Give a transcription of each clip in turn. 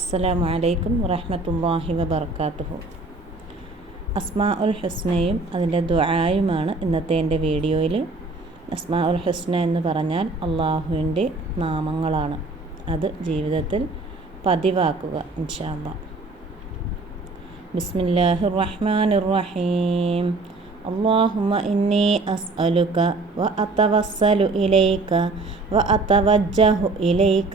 അസ്സലാമു അലൈക്കും വറഹ്മത്തുള്ളാഹി വബർക്കാത്തുഹു അസ്മാ ഉൽ ഹുസ്നയും അതിൻ്റെ ദുആയുമാണ് ഇന്നത്തെ എൻ്റെ വീഡിയോയിൽ അസ്മാ ഉൽ ഹുസ്ന എന്ന് പറഞ്ഞാൽ അള്ളാഹുവിൻ്റെ നാമങ്ങളാണ് അത് ജീവിതത്തിൽ പതിവാക്കുക ഇൻഷാ അല്ലാ ബിസ്മില്ലാഹിർ റഹ്മാനിർ റഹീം اللهم إني أسألك وأتوسل إليك وأتوجه إليك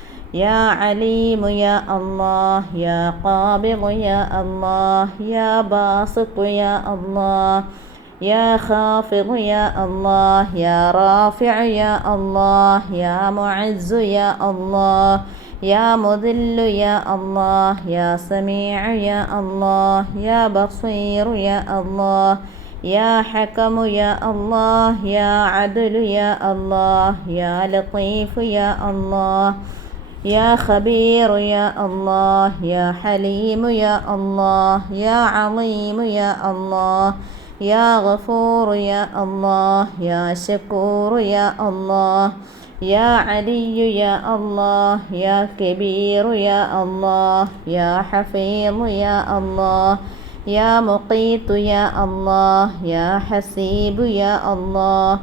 يا عليم يا الله يا قابض يا الله يا باسط يا الله يا خافض يا الله يا رافع يا الله يا معز يا الله يا مذل يا الله يا سميع يا الله يا بصير يا الله يا حكم يا الله يا عدل يا الله يا لطيف يا الله يا خبير يا الله يا حليم يا الله يا عظيم يا الله يا غفور يا الله يا شكور يا الله يا علي يا الله يا كبير يا الله يا حفيظ يا الله يا مقيت يا الله يا حسيب يا الله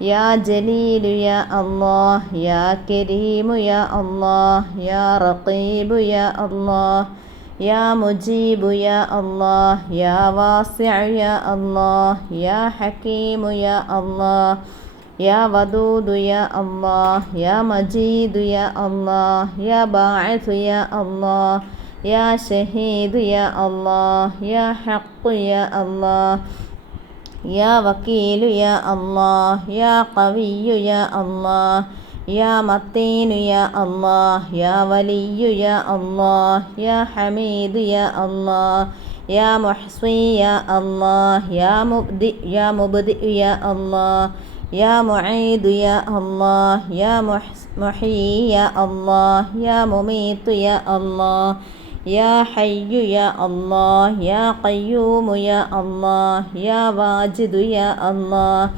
يا جليل يا الله يا كريم يا الله يا رقيب يا الله يا مجيب يا الله يا واسع يا الله يا حكيم يا الله يا ودود يا الله يا مجيد يا الله يا باعث يا الله يا شهيد يا الله يا حق يا الله يا وكيل يا الله يا قوي يا الله يا متين يا الله يا ولي يا الله يا حميد يا الله يا محصي يا الله يا مبدئ يا مبدئ يا الله يا معيد يا الله يا محيي يا الله يا مميت يا الله يا حي يا الله يا قيوم يا الله يا واجد يا الله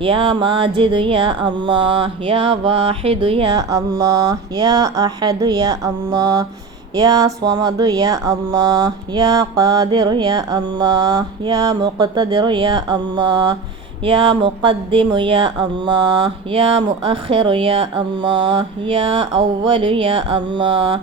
يا ماجد يا الله يا واحد يا الله يا أحد يا الله يا صمد يا الله يا قادر يا الله يا مقتدر يا الله يا مقدم يا الله يا مؤخر يا الله يا أول يا الله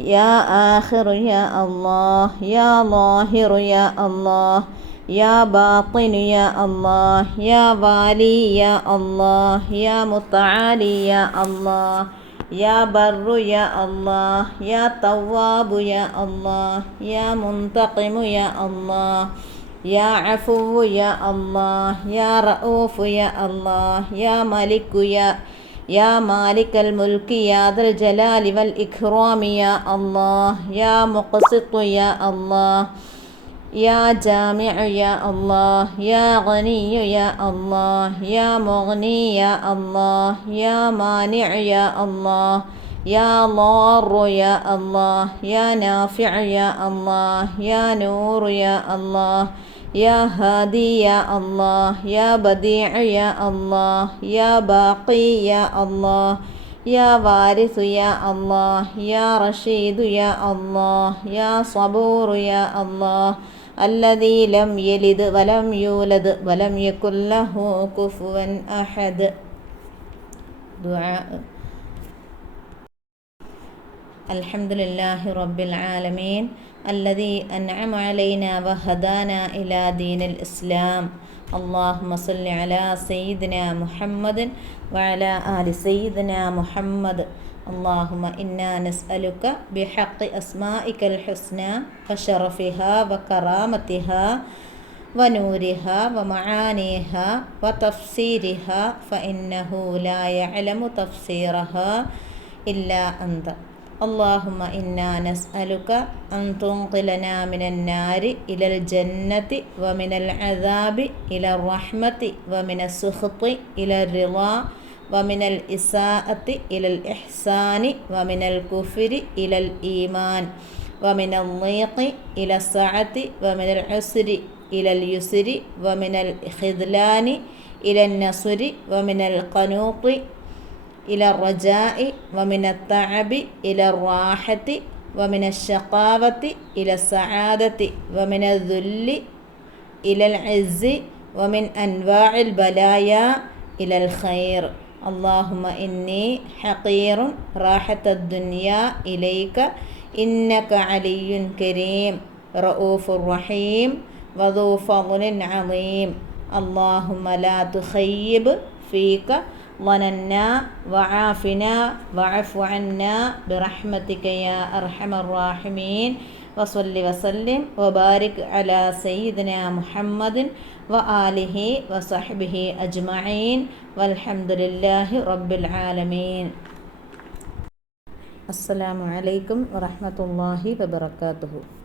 يا آخر يا الله يا ظاهر يا الله يا باطن يا الله يا والي يا الله يا متعالي يا الله يا بر يا الله يا تواب يا الله يا منتقم يا الله يا عفو يا الله يا رؤوف يا الله يا ملك يا يا مالك الملك يا ذا الجلال والإكرام يا الله يا مقسط يا الله يا جامع يا الله يا غني يا الله يا مغني يا الله يا مانع يا الله يا ضار يا الله يا نافع يا الله يا نور يا الله يا هادي يا الله يا بديع يا الله يا باقي يا الله يا وارث يا الله يا رشيد يا الله يا صبور يا الله الذي لم يلد ولم يولد ولم يكن له كفوا أحد دعاء الحمد لله رب العالمين الذي أنعم علينا وهدانا إلى دين الإسلام اللهم صل على سيدنا محمد وعلى آل سيدنا محمد اللهم إنا نسألك بحق أسمائك الحسنى وشرفها وكرامتها ونورها ومعانيها وتفسيرها فإنه لا يعلم تفسيرها إلا أنت اللهم إنا نسألك أن تنقلنا من النار إلى الجنة ومن العذاب إلى الرحمة ومن السخط إلى الرضا ومن الإساءة إلى الإحسان ومن الكفر إلى الإيمان ومن الضيق إلى السعة ومن العسر إلى اليسر ومن الخذلان إلى النصر ومن القنوط إلى الرجاء ومن التعب إلى الراحة ومن الشقاوة إلى السعادة ومن الذل إلى العز ومن أنواع البلايا إلى الخير. اللهم إني حقير راحة الدنيا إليك. إنك علي كريم رؤوف رحيم وذو فضل عظيم. اللهم لا تخيب فيك ظننا وعافنا وعف عنا برحمتك يا أرحم الراحمين. وصل وسلم وبارك على سيدنا محمد وآله وصحبه أجمعين. والحمد لله رب العالمين. السلام عليكم ورحمة الله وبركاته.